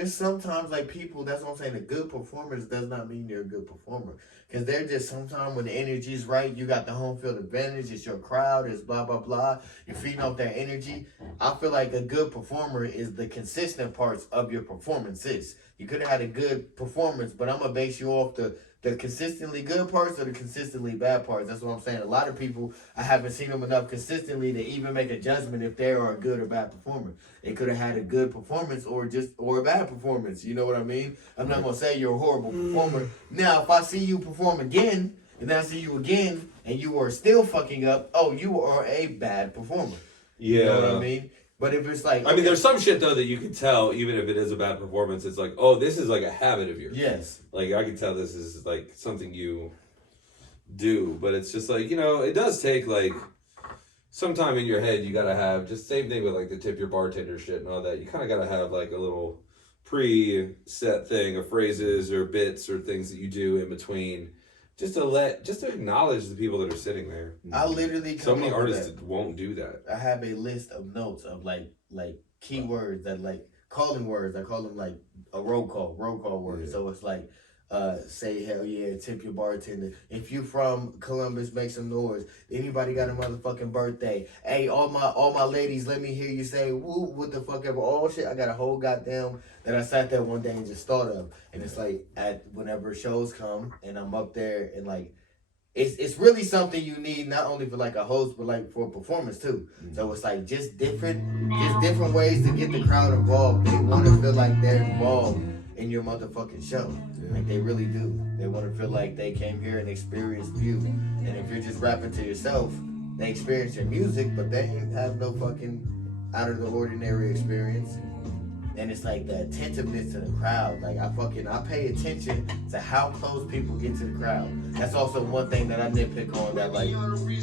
It's sometimes like people, that's what I'm saying, a good performance does not mean you're a good performer. Because they're just sometimes when the energy's right, you got the home field advantage, it's your crowd, it's blah, blah, blah. You're feeding off that energy. I feel like a good performer is the consistent parts of your performances. You could have had a good performance, but I'm going to base you off the consistently good parts or the consistently bad parts. That's what I'm saying. A lot of people, I haven't seen them enough consistently to even make a judgment if they are a good or bad performer. They could have had a good performance or a bad performance. You know what I mean? I'm not gonna say you're a horrible performer. Now, if I see you perform again, and then I see you again, and you are still fucking up, oh, you are a bad performer. Yeah. You know what I mean? But if it's like, I mean, there's some shit though that you can tell, even if it is a bad performance. It's like, oh, this is like a habit of yours. Yes. Like I can tell this is like something you do, but it's just like, it does take like some time in your head. You gotta have just same thing with like the tip your bartender shit and all that. You kind of gotta have like a little pre-set thing of phrases or bits or things that you do in between. Just to acknowledge the people that are sitting there. I literally so many artists won't do that. I have a list of notes of like keywords that like calling words. I call them like a roll call words. Yeah. So it's like say hell yeah, tip your bartender. If you from Columbus, make some noise. Anybody got a motherfucking birthday? Hey, all my ladies, let me hear you say woo, what the fuck ever. All shit. I got a whole goddamn that I sat there one day and just thought of. And it's like whenever shows come and I'm up there and like it's really something you need not only for like a host but like for a performance too. Mm-hmm. So it's like just different ways to get the crowd involved. They want to feel like they're involved in your motherfucking show. Yeah. Like they really do. They want to feel like they came here and experienced you. And if you're just rapping to yourself, they experience your music, but they have no fucking out of the ordinary experience. And it's like the attentiveness to the crowd. Like I pay attention to how close people get to the crowd. That's also one thing that I nitpick on that like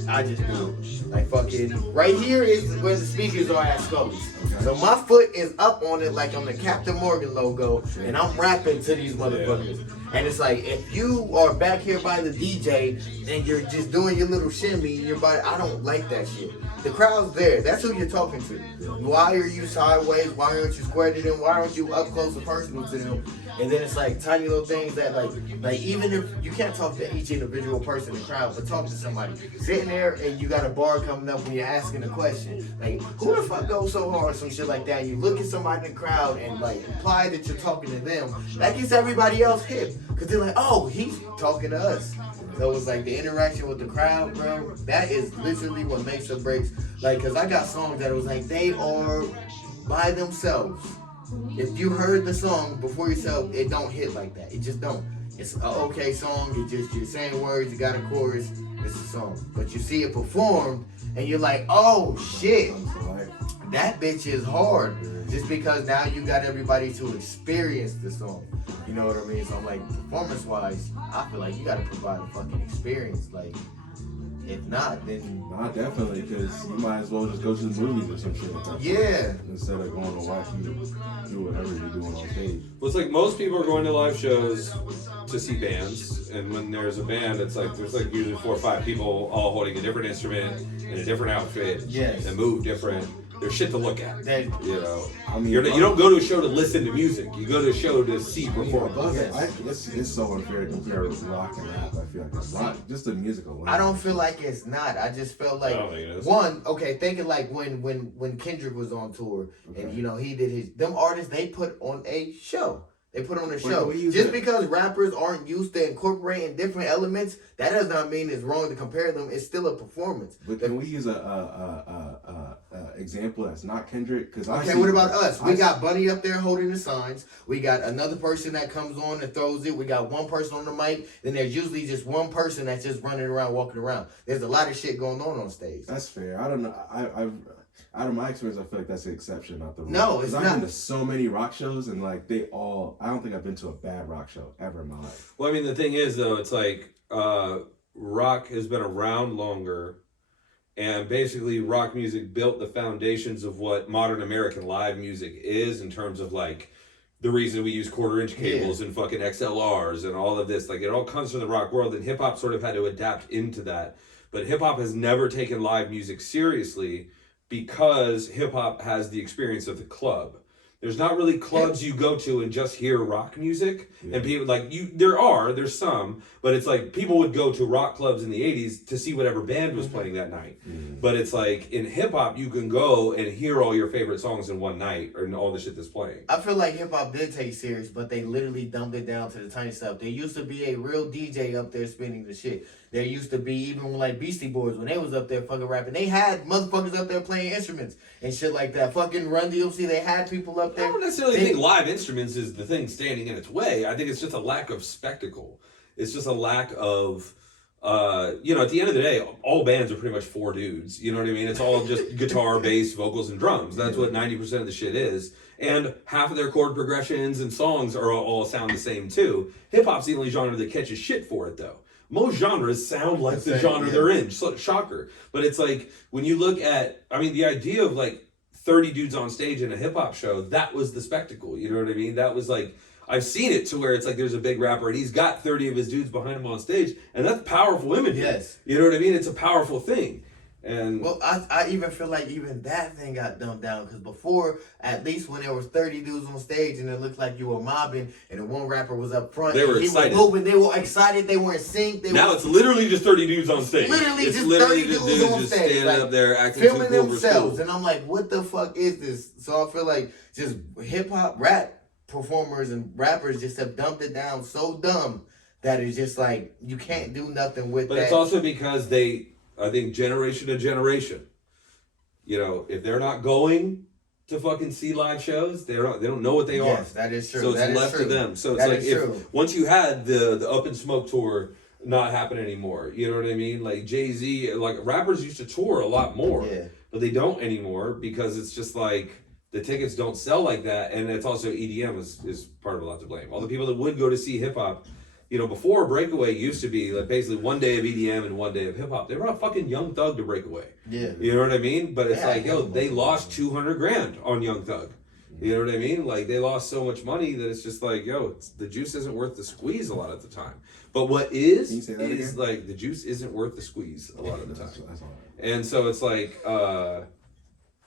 I just do. Like fucking right here is where the speakers are at Scully's. So my foot is up on it like I'm the Captain Morgan logo and I'm rapping to these motherfuckers. And it's like if you are back here by the DJ and you're just doing your little shimmy in your body, I don't like that shit. The crowd's there. That's who you're talking to. Why are you sideways? Why aren't you square to them? Why aren't you up close and personal to them? And then it's like tiny little things that like even if you can't talk to each individual person in the crowd, but talk to somebody. Sitting there and you got a bar coming up when you're asking a question. Like, who the fuck goes so hard? Some shit like that. And you look at somebody in the crowd and like imply that you're talking to them. That gets everybody else hip. Because they're like, oh, he's talking to us. So it's like the interaction with the crowd, bro. That is literally what makes or breaks. Like, cause I got songs that it was like they are by themselves. If you heard the song before yourself, it don't hit like that. It just don't. It's an okay song. You're saying words. You got a chorus. It's a song. But you see it performed, and you're like, oh shit, that bitch is hard. Just because now you got everybody to experience the song. You know what I mean? So I'm like, performance-wise, I feel like you got to provide a fucking experience. Like, if not, then... Nah, definitely, because you might as well just go to the movies or some shit like that. Yeah. Instead of going to watch you do whatever you're doing on stage. Well, it's like most people are going to live shows to see bands, and when there's a band, it's like there's like usually 4 or 5 people all holding a different instrument in a different outfit. Yes. And move different. There's shit to look at. I mean, you don't go to a show to listen to music. You go to a show to see performance. It's so unfair to compare with rock and rap. I feel like rock, just the musical. I don't feel like it's not. I just felt like thinking like when Kendrick was on tour and he did them artists, they put on a show. They put on a show. Just because rappers aren't used to incorporating different elements, that does not mean it's wrong to compare them. It's still a performance. But can we use a example that's not Kendrick? What about us? We got Bunny up there holding the signs. We got another person that comes on and throws it. We got one person on the mic. Then there's usually just one person that's just running around, walking around. There's a lot of shit going on stage. That's fair. I don't know. Out of my experience, I feel like that's the exception, not the rule. No, it's not. I've been to so many rock shows, and like I don't think I've been to a bad rock show ever in my life. Well, I mean, the thing is, though, it's like rock has been around longer, and basically rock music built the foundations of what modern American live music is in terms of like the reason we use 1/4-inch cables and fucking XLRs and all of this. Like, it all comes from the rock world, and hip-hop sort of had to adapt into that. But hip-hop has never taken live music seriously, because hip-hop has the experience of the club. There's not really clubs you go to and just hear rock music. Yeah. And people like there's some, but it's like people would go to rock clubs in the 80s to see whatever band was playing that night. But it's like in hip hop, you can go and hear all your favorite songs in one night or all the shit that's playing. I feel like hip hop did take serious, but they literally dumbed it down to the tiny stuff. There used to be a real DJ up there spinning the shit. There used to be even like Beastie Boys when they was up there fucking rapping. They had motherfuckers up there playing instruments and shit like that. Fucking Run DMC, they had people up there. I don't necessarily think live instruments is the thing standing in its way. I think it's just a lack of spectacle. It's just a lack of, at the end of the day, all bands are pretty much 4 dudes. You know what I mean? It's all just guitar, bass, vocals, and drums. That's what 90% of the shit is. And half of their chord progressions and songs are all sound the same too. Hip hop's the only genre that catches shit for it though. Most genres sound like the genre they're in. Shocker. But it's like, when you look at, the idea of like 30 dudes on stage in a hip hop show, that was the spectacle. You know what I mean? That was like, I've seen it to where it's like there's a big rapper and he's got 30 of his dudes behind him on stage, and that's powerful imagery. Yes. You know what I mean? It's a powerful thing. And well, I even feel like even that thing got dumbed down, because before, at least when there was 30 dudes on stage and it looked like you were mobbing and the one rapper was up front, they were excited. Was moving, they were excited, they were in sync. Now it's literally just 30 dudes on stage. It's literally just 30 dudes on just stage, standing like, up there acting filming too cool themselves, and I'm like, what the fuck is this? So I feel like just hip hop rap performers and rappers just have dumped it down so dumb that it's just like you can't do nothing with but that. It's also because I think generation to generation, if they're not going to fucking see live shows, they don't know what they are. Yes, that is true. So it's left to them. So it's like if once you had the Up in Smoke tour not happen anymore, you know what I mean? Like Jay-Z, like rappers used to tour a lot more, but they don't anymore because it's just like the tickets don't sell like that, and it's also EDM is part of a lot to blame. All the people that would go to see hip hop, before Breakaway used to be like basically one day of EDM and one day of hip hop. They brought fucking Young Thug to Breakaway. Yeah. You know what I mean? But it's like, they lost $200,000 on Young Thug. You know what I mean? Like, they lost so much money that it's just like, the juice isn't worth the squeeze a lot of the time. But what is like, the juice isn't worth the squeeze a lot of the time. That's all right. And so it's like,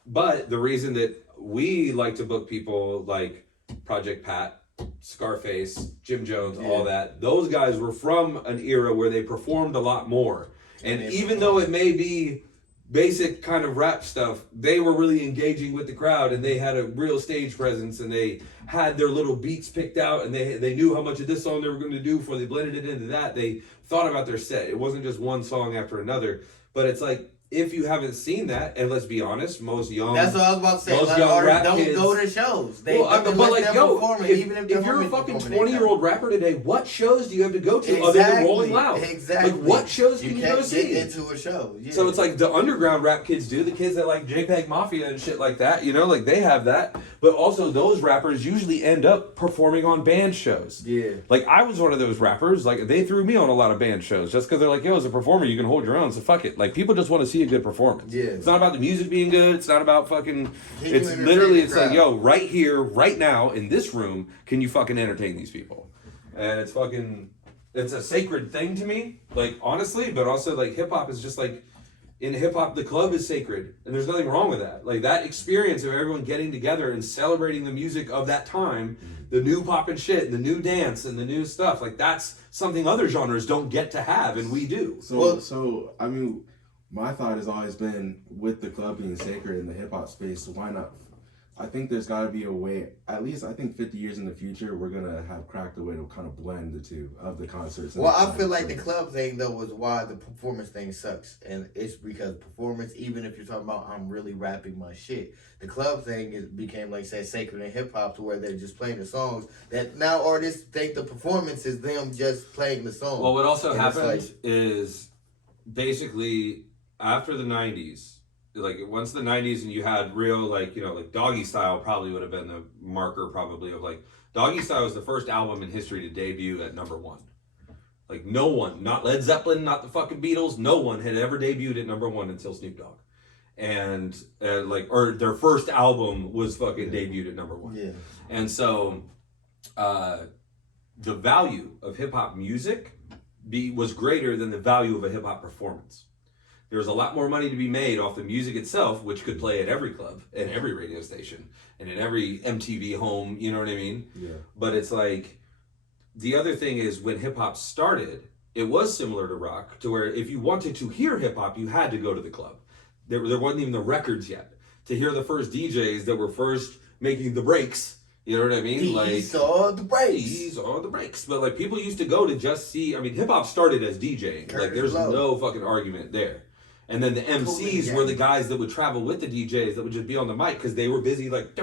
but the reason that we like to book people like Project Pat, Scarface, Jim Jones, all that, those guys were from an era where they performed a lot more. And even though it may be basic kind of rap stuff, they were really engaging with the crowd, and they had a real stage presence, and they had their little beats picked out, and they knew how much of this song they were going to do before they blended it into that. They thought about their set. It wasn't just one song after another. But it's like, if you haven't seen that, and let's be honest, most young... That's what I was about to say. Most like, young rap don't kids, go to shows. But if you're a fucking 20-year-old rapper today, what shows do you have to go to other than Rolling Loud? Exactly. Like, what shows can you go see? Get into a show. Yeah. So it's like the underground rap kids do, the kids that like JPEG Mafia and shit like that, like they have that. But also those rappers usually end up performing on band shows. Yeah. Like, I was one of those rappers. Like, they threw me on a lot of band shows just because they're like, as a performer, you can hold your own, so fuck it. Like, people just want to see a good performance. Yeah. It's not about the music being good. It's not about fucking... It's literally, it's like, right here, right now, in this room, can you fucking entertain these people? And it's fucking... It's a sacred thing to me, like, honestly, but also, like, hip-hop is just, like... In hip-hop, the club is sacred, and there's nothing wrong with that. Like, that experience of everyone getting together and celebrating the music of that time, the new pop and shit, and the new dance, and the new stuff, like, that's something other genres don't get to have, and we do. So I mean... My thought has always been, with the club being sacred in the hip hop space, why not? I think there's got to be a way, at least I think 50 years in the future, we're going to have cracked a way to kind of blend the two of the concerts. Well, I feel like the club thing, though, was why the performance thing sucks. And it's because performance, even if you're talking about I'm really rapping my shit, the club thing became, like, say, sacred in hip hop, to where they're just playing the songs. That now artists think the performance is them just playing the song. Well, what also happened is basically... After the 90s, like once the 90s and you had real, like, like Doggy Style probably would have been the marker probably of like, Doggy Style was the first album in history to debut at #1. Like no one, not Led Zeppelin, not the fucking Beatles, no one had ever debuted at #1 until Snoop Dogg. And or their first album was fucking debuted at #1. Yeah. And so the value of hip hop music was greater than the value of a hip hop performance. There was a lot more money to be made off the music itself, which could play at every club and every radio station and in every MTV home, you know what I mean? Yeah. But it's like, the other thing is when hip hop started, it was similar to rock, to where if you wanted to hear hip hop, you had to go to the club. There wasn't even the records yet. To hear the first DJs that were first making the breaks, you know what I mean? These are the breaks. These are the breaks. But like people used to go to just see, I mean, hip hop started as DJing. Like there's no fucking argument there. And then the MCs were the guys that would travel with the DJs that would just be on the mic because they were busy like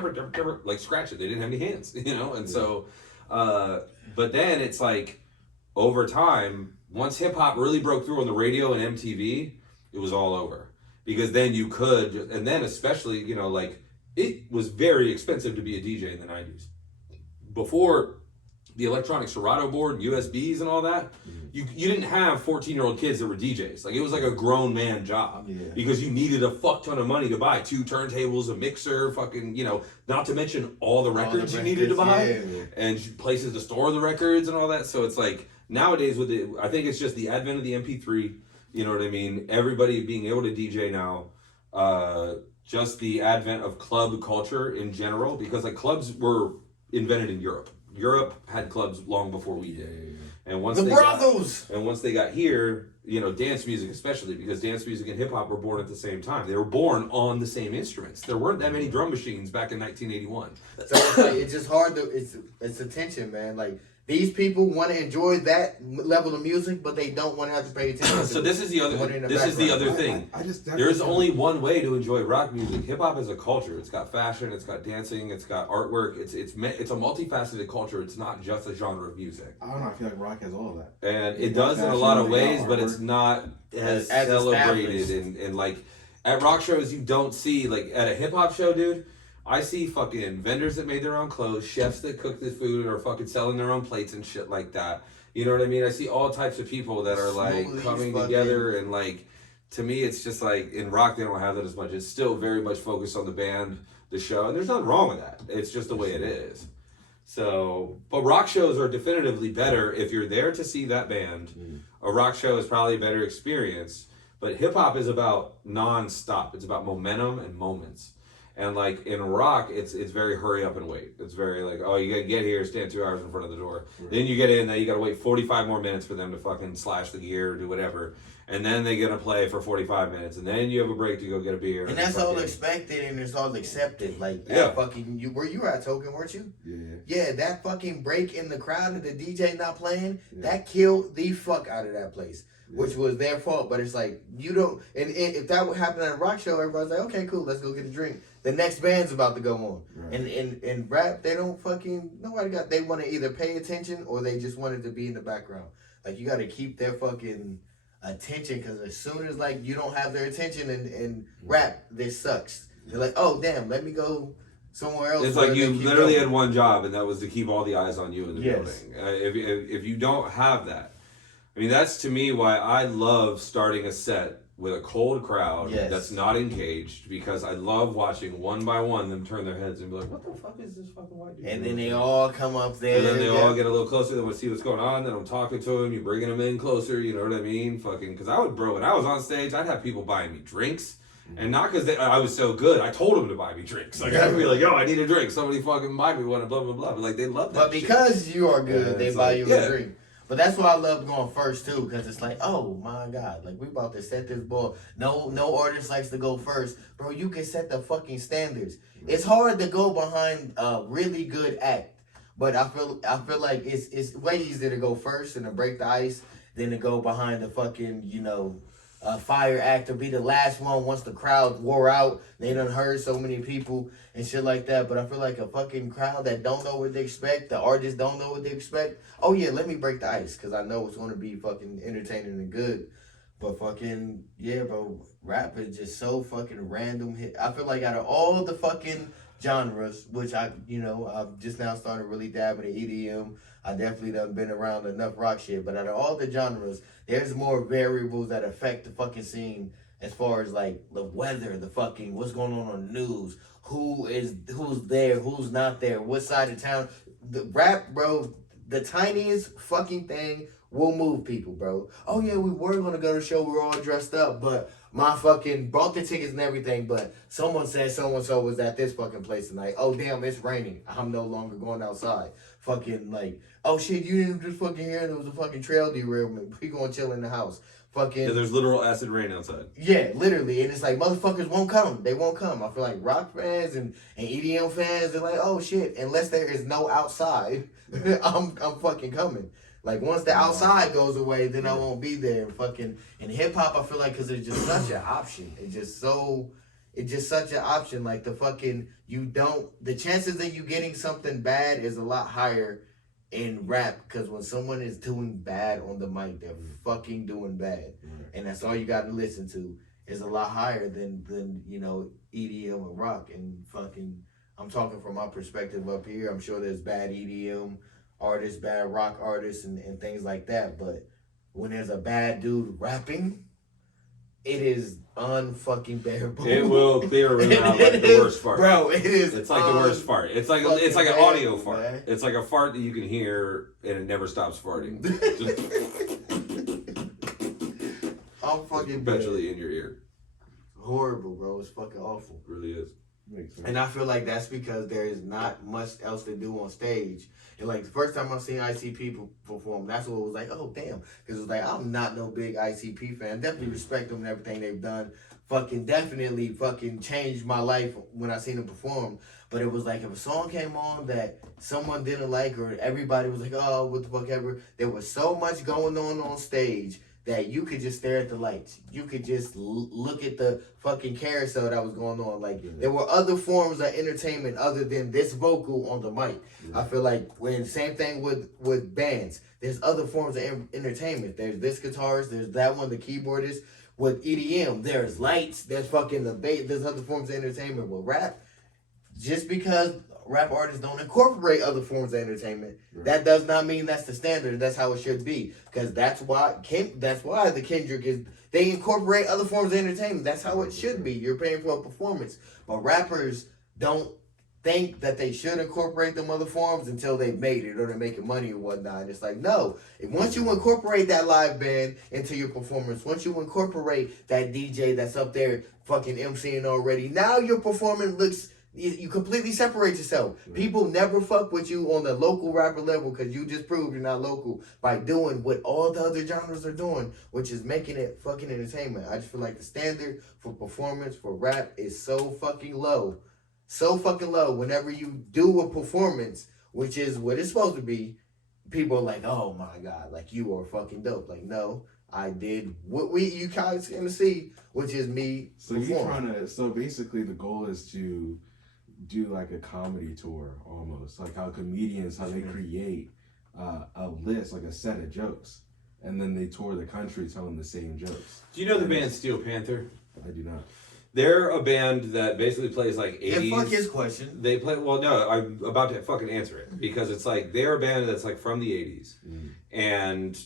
scratching. They didn't have any hands, you know? And so, but then it's like over time, once hip hop really broke through on the radio and MTV, it was all over. Because then you could, and then especially, you know, like it was very expensive to be a DJ in the 90s. Before the electronic Serato board and USBs and all that, you didn't have 14-year-old kids that were DJs. Like it was like a grown man job because you needed a fuck ton of money to buy 2 turntables, a mixer, fucking, you know, not to mention all the records you needed to buy and places to store the records and all that. So it's like nowadays I think it's just the advent of the MP3. You know what I mean? Everybody being able to DJ now, just the advent of club culture in general, because like clubs were invented in Europe. Europe had clubs long before we did. And once they got here, you know, dance music especially, because dance music and hip hop were born at the same time. They were born on the same instruments. There weren't that many drum machines back in 1981. So it's just hard to it's attention, man. Like these people want to enjoy that level of music, but they don't want to have to pay attention. So this is the other thing. There's only one way to enjoy rock music. Hip hop is a culture. It's got fashion. It's got dancing. It's got artwork. It's a multifaceted culture. It's not just a genre of music. I don't know. I feel like rock has all of that. And it does in a lot of ways, but it's not as celebrated. And like at rock shows, you don't see like at a hip hop show, dude. I see fucking vendors that made their own clothes, chefs that cook the food, or fucking selling their own plates and shit like that. You know what I mean? I see all types of people that are like coming together, and like to me, it's just like in rock they don't have that as much. It's still very much focused on the band, the show, and there's nothing wrong with that. It's just the way it is. So, but rock shows are definitively better if you're there to see that band. A rock show is probably a better experience. But hip hop is about non-stop. It's about momentum and moments. And like in rock, it's very hurry up and wait. It's very like, oh, you gotta get here, stand 2 hours in front of the door. Right. Then you get in there, you gotta wait 45 more minutes for them to fucking slash the gear or do whatever. And then they're gonna play for 45 minutes. And then you have a break to go get a beer. And that's all expected and it's all accepted. Like fucking you were at Token, weren't you? Yeah, that fucking break in the crowd and the DJ not playing, that killed the fuck out of that place. Which was their fault, but it's like you don't. And if that would happen at a rock show, everybody's like, okay, cool, let's go get a drink. The next band's about to go on. Right. And in rap, they don't fucking they want to either pay attention or they just want it to be in the background. Like you got to keep their fucking attention, because as soon as like you don't have their attention in rap, this sucks. They're like, oh damn, let me go somewhere else. It's like you literally had one job, and that was to keep all the eyes on you in the building. If you don't have that. I mean, that's to me why I love starting a set with a cold crowd that's not engaged, because I love watching one by one them turn their heads and be like, what the fuck is this fucking white dude? And then they all come up there. And then they all get a little closer. They want to see what's going on. Then I'm talking to him. You're bringing them in closer. You know what I mean? Fucking, because when I was on stage, I'd have people buying me drinks. And not because I was so good. I told them to buy me drinks. Like, I'd be like, yo, I need a drink. Somebody fucking buy me one and blah, blah, blah. But like, they love that But because you are good, they buy you a drink. But that's why I love going first too, because it's like, oh my God, like we about to set this ball. No artist likes to go first, bro. You can set the fucking standards. It's hard to go behind a really good act, but I feel like it's way easier to go first and to break the ice than to go behind the fucking fire act or be the last one once the crowd wore out. They done heard so many people and shit like that. But I feel like a fucking crowd that don't know what they expect, the artists don't know what they expect. Oh yeah, let me break the ice because I know it's going to be fucking entertaining and good. But fucking, yeah, bro, rap is just so fucking random. I feel like out of all the fucking genres, which I've just now started really dabbing in EDM. I definitely done been around enough rock shit, but out of all the genres, there's more variables that affect the fucking scene as far as like the weather, the fucking what's going on the news, who's there, who's not there, what side of town. The rap, bro, the tiniest fucking thing will move people, bro. Oh yeah, we were gonna go to the show, we were all dressed up, but my fucking bought the tickets and everything, but someone said so and so was at this fucking place tonight. Oh damn, it's raining. I'm no longer going outside. Fucking like, oh shit, you didn't just fucking hear there was a fucking trail derailment. We gonna chill in the house. Fucking Yeah, there's literal acid rain outside. yeah, literally, and it's like motherfuckers won't come. They won't come. I feel like rock fans and EDM fans, they're like, oh shit, unless there is no outside, I'm fucking coming. Like once the outside goes away, then I won't be there. And fucking in hip hop, I feel like because it's just such an option. It's just such an option. Like the fucking the chances of you getting something bad is a lot higher in rap because when someone is doing bad on the mic, they're fucking doing bad, and that's all you got to listen to is a lot higher than EDM or rock. And fucking, I'm talking from my perspective up here. I'm sure there's bad EDM artists, bad rock artists, and things like that. But when there's a bad dude rapping, it is unfucking bearable. It will clear around like the worst fart. Bro, it is. It's like the worst fart. It's like an audio fart. Man. It's like a fart that you can hear and it never stops farting. I'm fucking eventually in your ear. Horrible, bro. It's fucking awful. It really is. And I feel like that's because there is not much else to do on stage. And like the first time I seen ICP perform, that's what it was like, oh damn. Because it was like, I'm not no big ICP fan. Definitely respect them and everything they've done. Fucking definitely fucking changed my life when I seen them perform. But it was like if a song came on that someone didn't like or everybody was like, oh, what the fuck ever. There was so much going on stage that you could just stare at the lights. You could just look at the fucking carousel that was going on. Like, there were other forms of entertainment other than this vocal on the mic. I feel like same thing with bands. There's other forms of entertainment. There's this guitarist, there's that one, the keyboardist. With EDM, there's lights, there's fucking the bass, there's other forms of entertainment. With rap, just because rap artists don't incorporate other forms of entertainment, that does not mean that's the standard. That's how it should be. Because that's why the Kendrick is, they incorporate other forms of entertainment. That's how it should be. You're paying for a performance. But rappers don't think that they should incorporate them other forms until they've made it or they're making money or whatnot. And it's like, no. Once you incorporate that live band into your performance, once you incorporate that DJ that's up there fucking MCing already, now your performance looks... You completely separate yourself. People never fuck with you on the local rapper level because you just proved you're not local by doing what all the other genres are doing, which is making it fucking entertainment. I just feel like the standard for performance for rap is so fucking low. So fucking low. Whenever you do a performance, which is what it's supposed to be, people are like, oh my God, like you are fucking dope. Like, no, I did what you guys gonna see, which is me perform. So basically the goal is to do like a comedy tour almost, like how comedians, how they create a list, like a set of jokes, and then they tour the country telling the same jokes. Do you know the band Steel Panther? I do not. They're a band that basically plays like 80s. Yeah, fuck his question. They play, well, no, I'm about to fucking answer it because it's like they're a band that's like from the 80s and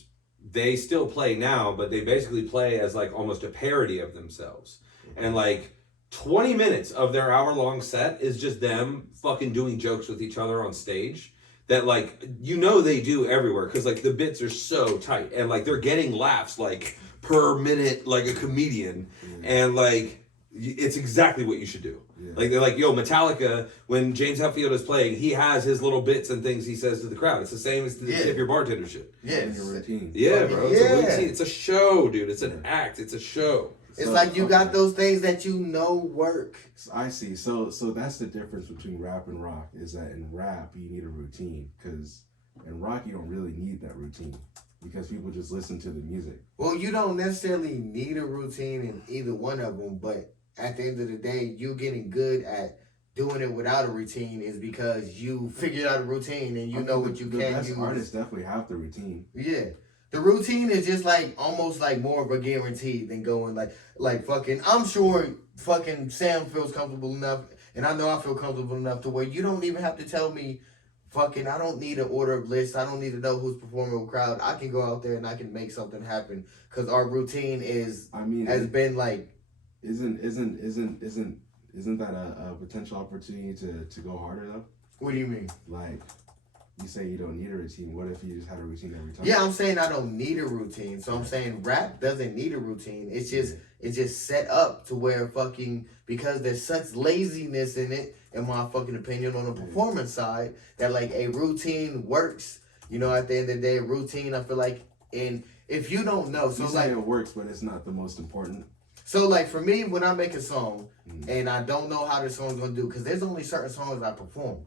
they still play now, but they basically play as like almost a parody of themselves. And like 20 minutes of their hour-long set is just them fucking doing jokes with each other on stage that, like, they do everywhere because, like, the bits are so tight and, like, they're getting laughs, like, per minute, like a comedian. And, like, it's exactly what you should do. Like, they're like, yo, Metallica, when James Hetfield is playing, he has his little bits and things he says to the crowd. It's the same as the tip your bartender shit. It's a routine. Yeah, bro. It's a routine. It's a show, dude. It's an act. It's a show. It's like you got those things that work. I see. So that's the difference between rap and rock, is that in rap you need a routine, because in rock you don't really need that routine because people just listen to the music. Well, you don't necessarily need a routine in either one of them, but at the end of the day, you getting good at doing it without a routine is because you figured out a routine and you know what you can use. Artists definitely have the routine. Yeah. The routine is just like almost like more of a guarantee than going like fucking. I'm sure fucking Sam feels comfortable enough, and I know I feel comfortable enough to where you don't even have to tell me fucking. I don't need an order of list. I don't need to know who's performing with crowd. I can go out there and I can make something happen because our routine has been like. Isn't that a potential opportunity to go harder though? What do you mean? Like, you say you don't need a routine. What if you just had a routine every time? Yeah, I'm saying I don't need a routine. So I'm saying rap doesn't need a routine. It's just set up to where fucking, because there's such laziness in it, in my fucking opinion, on the performance side, that like a routine works. You know, at the end of the day, a routine, I feel like, if you don't know, so you say like it works, but it's not the most important. So like for me, when I make a song and I don't know how the song's gonna do, because there's only certain songs I perform.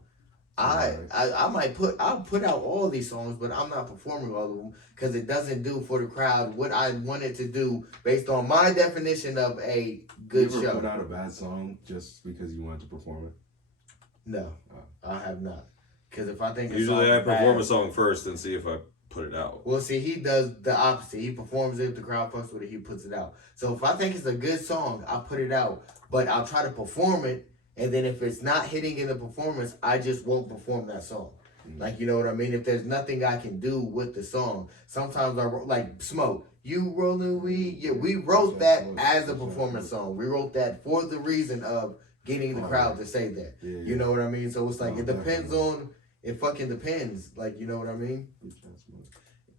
I'll put out all these songs, but I'm not performing all of them because it doesn't do for the crowd what I want it to do based on my definition of a good you ever show. Put out a bad song just because you wanted to perform it? No, I have not. Because if I think Usually I perform a song first and see if I put it out. Well, see, he does the opposite. He performs it, if the crowd fucks with it, he puts it out. So if I think it's a good song, I put it out, but I'll try to perform it. And then if it's not hitting in the performance, I just won't perform that song. Like, you know what I mean? If there's nothing I can do with the song, sometimes like Smoke, you rolling weed. Yeah, we wrote that as a performance song. We wrote that for the reason of getting the crowd to say that. Yeah. You know what I mean? So it's like, it depends on, it fucking depends. Like, you know what I mean?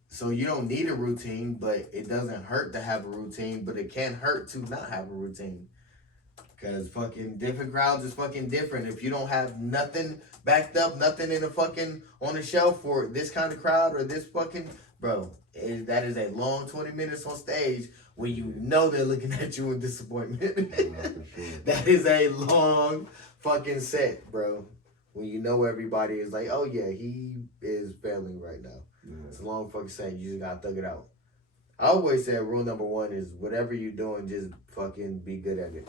So you don't need a routine, but it doesn't hurt to have a routine, but it can hurt to not have a routine. Because fucking different crowds is fucking different. If you don't have nothing backed up, nothing in the fucking, on the shelf for this kind of crowd or this fucking, bro, that is a long 20 minutes on stage when you know they're looking at you in disappointment. That is a long fucking set, bro. When you know everybody is like, oh yeah, he is failing right now. Yeah. It's a long fucking set. You just gotta thug it out. I always say rule number one is whatever you're doing, just fucking be good at it.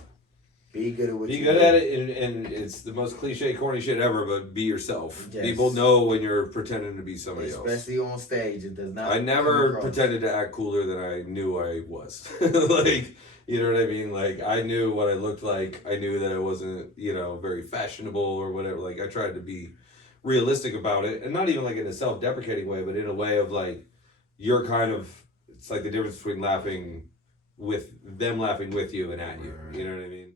Be good at what you do. Be good at it, and it's the most cliche, corny shit ever, but be yourself. Yes. People know when you're pretending to be somebody else. Especially on stage. It does not. I never pretended to act cooler than I knew I was. Like, you know what I mean? Like, I knew what I looked like. I knew that I wasn't, very fashionable or whatever. Like, I tried to be realistic about it. And not even like in a self-deprecating way, but in a way of like, you're kind of, it's like the difference between laughing with them laughing with you and at you. You know what I mean?